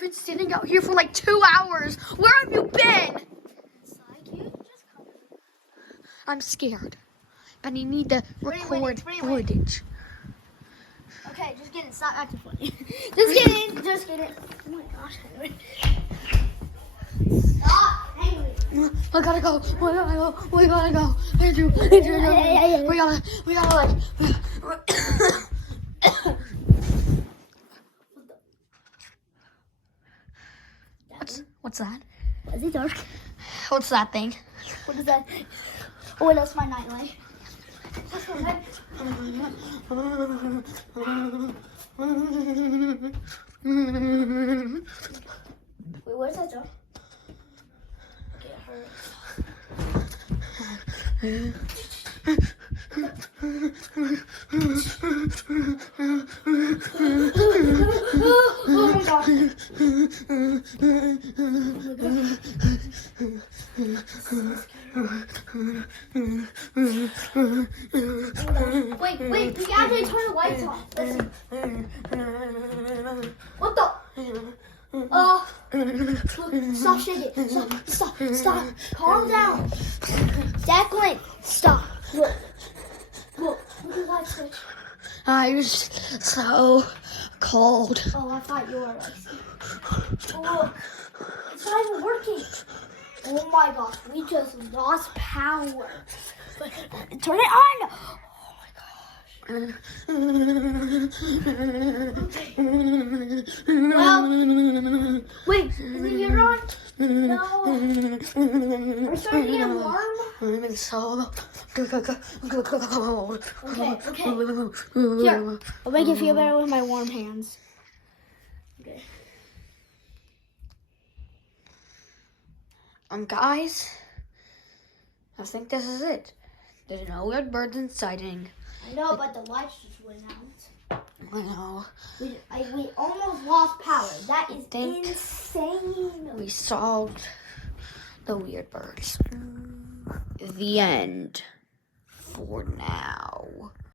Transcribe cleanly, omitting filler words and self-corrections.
I've been standing out here for like 2 hours. Where have you been? I'm scared. And I need to record footage. Okay, just get in. Stop acting funny. Just get in. Just get in. Oh my gosh, Henry. Stop, Henry. I gotta go. We gotta go. We gotta go. Andrew. We gotta like. What's that? Is it dark? What's that thing? What is that? Oh, wait, that's my nightlight. Wait, where's that door? Okay, hurry. Oh my god. Wait, we actually turn the lights on. Listen. What the? Stop shaking. Stop. Calm down. Declan, stop. Look, the light switch. I was so cold. Oh, I thought you were like. Oh, it's not even working. Oh my gosh, we just lost power. Turn it on. Well, wait, is the heater on? No. Are you starting an alarm? I'm in so Okay. Here, I'll make you feel better with my warm hands. Okay. Guys, I think this is it. There's no weird birds in sighting. I know, but the lights just went out. I know. We almost lost power. That is insane. We solved the weird birds. The end. For now.